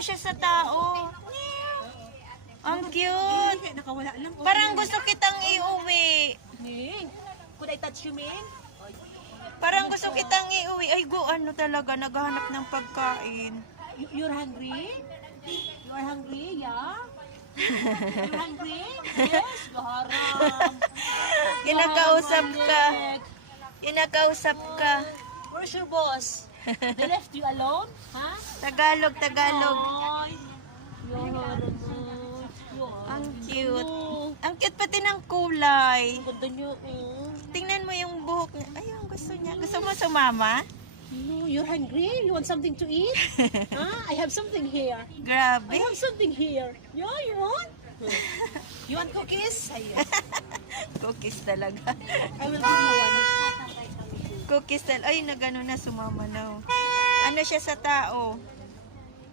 siya sa tao. Ang cute. Nakawala lang. Parang gusto kitang iuwi. Ming, could I touch you, Ming? Parang gusto kitang iuwi. Ay, ano talaga, naghahanap ng pagkain. You're hungry? You are hungry, yeah? You're hungry? Yes, gaharam. Kinakausap ka. Kinakausap ka. Where's your boss? They left you alone? Ha? Tagalog, Tagalog. Ay, gaharam. Ang cute. Ang cute pati ng kulay. Ganda niyo, Tingnan mo yung buhok niya. Ay, ang gusto niya. Gusto mo sumama? No, you're hungry? You want something to eat? I have something here. I Grabe. have something here. Yeah, you want? You want cookies? Ayun. Cookies talaga. I will give you one. Cookies talaga. Ay, nagano na sumama na. Oh. Ano siya sa tao?